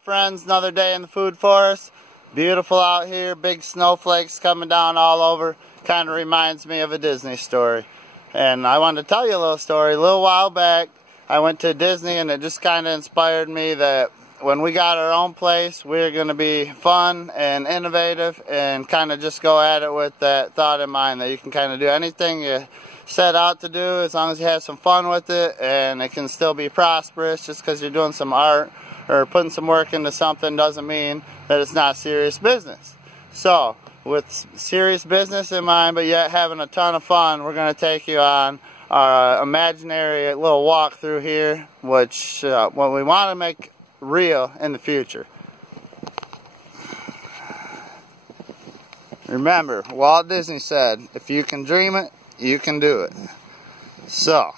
Friends, another day in the food forest. Beautiful out here, big snowflakes coming down all over. Kind of reminds me of a Disney story. And I wanted to tell you a little story. A little while back, I went to Disney and it just kind of inspired me that when we got our own place, we're going to be fun and innovative and kind of just go at it with that thought in mind that you can kind of do anything you set out to do as long as you have some fun with it, and it can still be prosperous. Just because you're doing some art or putting some work into something doesn't mean that it's not serious business. So, with serious business in mind, but yet having a ton of fun, we're going to take you on our imaginary little walk through here, which what we want to make real in the future. Remember, Walt Disney said, if you can dream it, you can do it. So,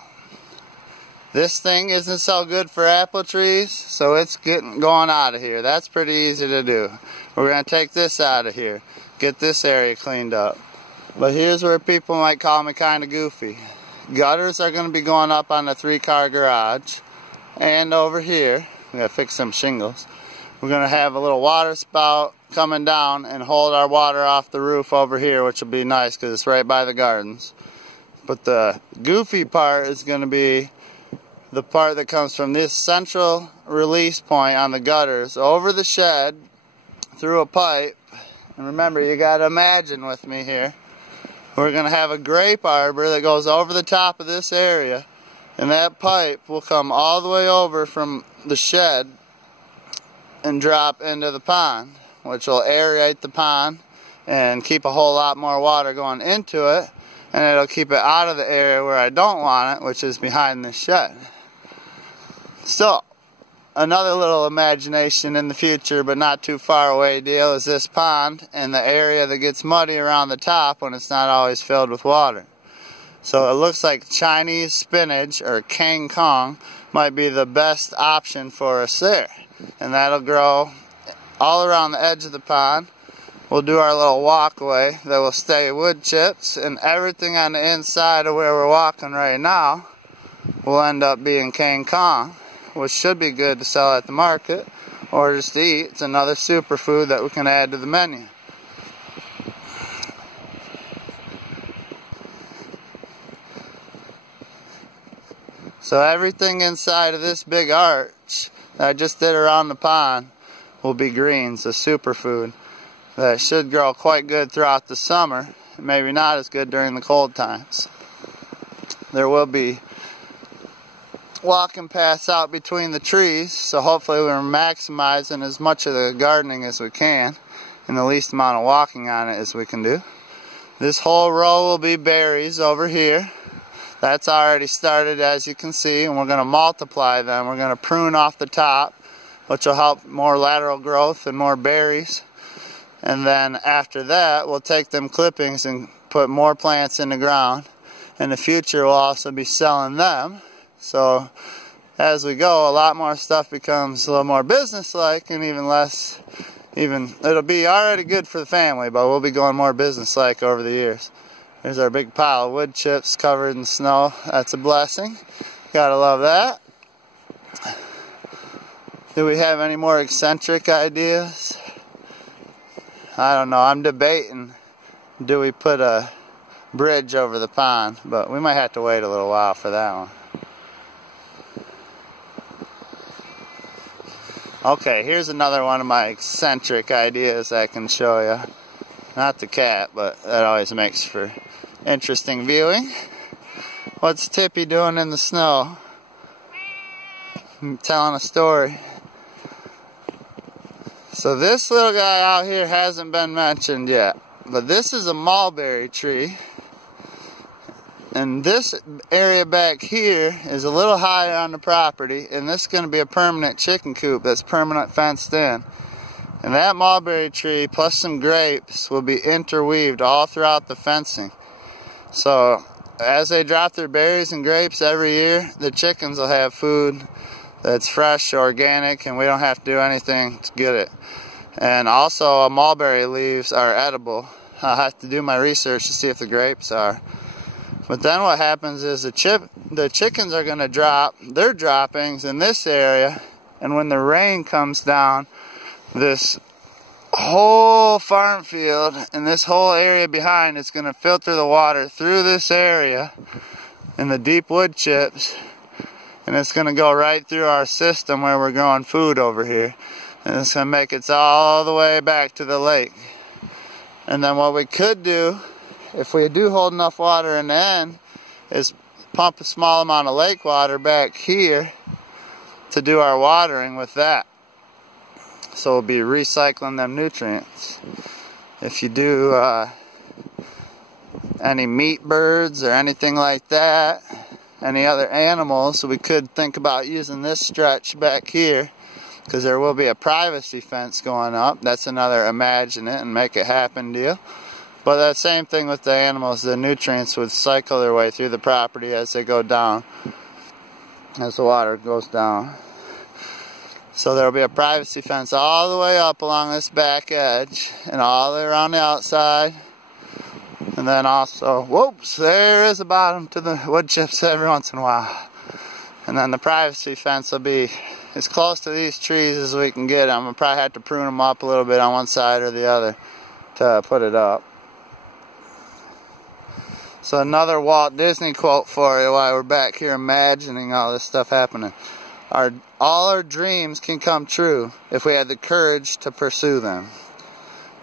this thing isn't so good for apple trees, so it's going out of here. That's pretty easy to do. We're going to take this out of here, get this area cleaned up. But here's where people might call me kind of goofy. Gutters are going to be going up on the 3-car garage. And over here, we got to fix some shingles. We're going to have a little water spout coming down and hold our water off the roof over here, which will be nice because it's right by the gardens. But the goofy part is going to be the part that comes from this central release point on the gutters over the shed through a pipe. And remember, you got to imagine with me here. We're going to have a grape arbor that goes over the top of this area, and that pipe will come all the way over from the shed and drop into the pond, which will aerate the pond and keep a whole lot more water going into it, and it'll keep it out of the area where I don't want it, which is behind this shed. So, another little imagination in the future, but not too far away deal, is this pond and the area that gets muddy around the top when it's not always filled with water. So it looks like Chinese spinach or Kang Kong might be the best option for us there. And that'll grow all around the edge of the pond. We'll do our little walkway that will stay wood chips, and everything on the inside of where we're walking right now will end up being Kang Kong, which should be good to sell at the market or just to eat. It's another superfood that we can add to the menu. So everything inside of this big arch that I just did around the pond will be greens, a superfood that should grow quite good throughout the summer, maybe not as good during the cold times. There will be walking paths out between the trees, so hopefully we're maximizing as much of the gardening as we can and the least amount of walking on it as we can do. This whole row will be berries over here. That's already started, as you can see, and we're going to multiply them. We're going to prune off the top, which will help more lateral growth and more berries. And then after that, we'll take them clippings and put more plants in the ground. In the future, we'll also be selling them. So as we go, a lot more stuff becomes a little more business-like, and it'll be already good for the family, but we'll be going more business-like over the years. There's our big pile of wood chips covered in snow. That's a blessing. Gotta love that. Do we have any more eccentric ideas? I don't know. I'm debating, do we put a bridge over the pond? But we might have to wait a little while for that one. Okay, here's another one of my eccentric ideas I can show you. Not the cat, but that always makes for interesting viewing. What's Tippy doing in the snow? I'm telling a story. So this little guy out here hasn't been mentioned yet, but this is a mulberry tree. And this area back here is a little higher on the property, and this is going to be a permanent chicken coop that's permanent fenced in. And that mulberry tree plus some grapes will be interweaved all throughout the fencing. So as they drop their berries and grapes every year, the chickens will have food that's fresh, organic, and we don't have to do anything to get it. And also, mulberry leaves are edible. I'll have to do my research to see if the grapes are. But then what happens is the chickens are going to drop their droppings in this area, and when the rain comes down, this whole farm field and this whole area behind is going to filter the water through this area in the deep wood chips, and it's going to go right through our system where we're growing food over here, and it's going to make it all the way back to the lake. And then what we could do, if we do hold enough water in the end, is pump a small amount of lake water back here to do our watering with that. So we'll be recycling them nutrients. If you do any meat birds or anything like that, any other animals, we could think about using this stretch back here, because there will be a privacy fence going up. That's another imagine it and make it happen deal. But that same thing with the animals, the nutrients would cycle their way through the property as they go down, as the water goes down. So there will be a privacy fence all the way up along this back edge and all the way around the outside. And then also, whoops, there is a bottom to the wood chips every once in a while. And then the privacy fence will be as close to these trees as we can get them. We'll probably have to prune them up a little bit on one side or the other to put it up. So another Walt Disney quote for you while we're back here imagining all this stuff happening. All our dreams can come true if we had the courage to pursue them.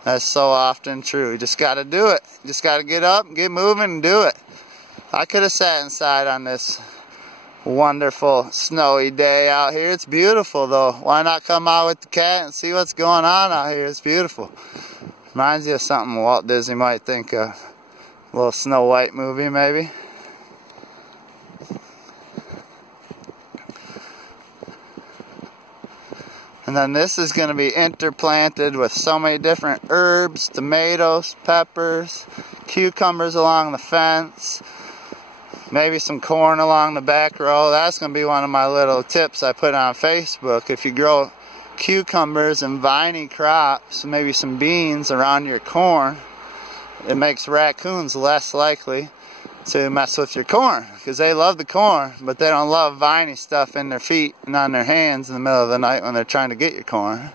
That's so often true. You just got to do it. You just got to get up, get moving, and do it. I could have sat inside on this wonderful snowy day out here. It's beautiful though. Why not come out with the cat and see what's going on out here? It's beautiful. Reminds you of something Walt Disney might think of. A little Snow White movie maybe. And then this is going to be interplanted with so many different herbs, tomatoes, peppers, cucumbers along the fence, maybe some corn along the back row. That's going to be one of my little tips I put on Facebook. If you grow cucumbers and viney crops, maybe some beans around your corn, it makes raccoons less likely to mess with your corn, because they love the corn, but they don't love viney stuff in their feet and on their hands in the middle of the night when they're trying to get your corn.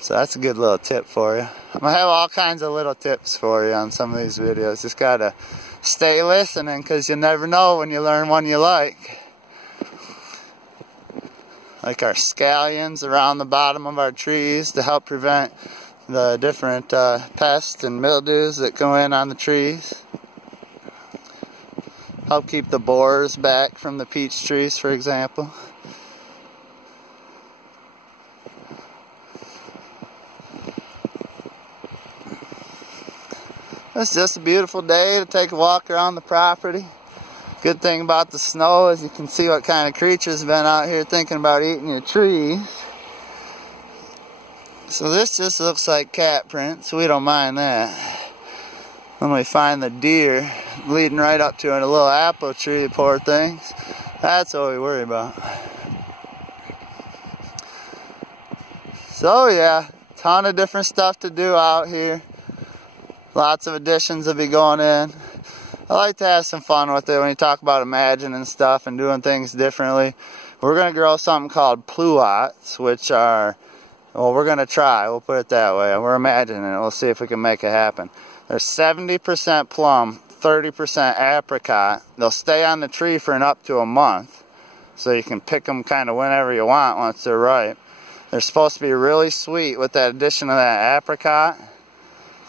So that's a good little tip for you. I'm going to have all kinds of little tips for you on some of these videos. Just got to stay listening, because you never know when you learn one you like. Like our scallions around the bottom of our trees to help prevent the different pests and mildews that go in on the trees. Help keep the borers back from the peach trees, for example. It's just a beautiful day to take a walk around the property. Good thing about the snow is you can see what kind of creatures have been out here thinking about eating your trees. So this just looks like cat prints. We don't mind that. When we find the deer leading right up to it, a little apple tree, the poor things, that's what we worry about. So yeah, ton of different stuff to do out here. Lots of additions will be going in. I like to have some fun with it when you talk about imagining stuff and doing things differently. We're going to grow something called pluots, which are, well, we're going to try, we'll put it that way. We're imagining it, we'll see if we can make it happen. They're 70% plum, 30% apricot. They'll stay on the tree for up to a month, so you can pick them kind of whenever you want once they're ripe. They're supposed to be really sweet with that addition of that apricot.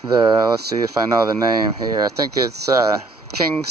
Let's see if I know the name here. I think it's King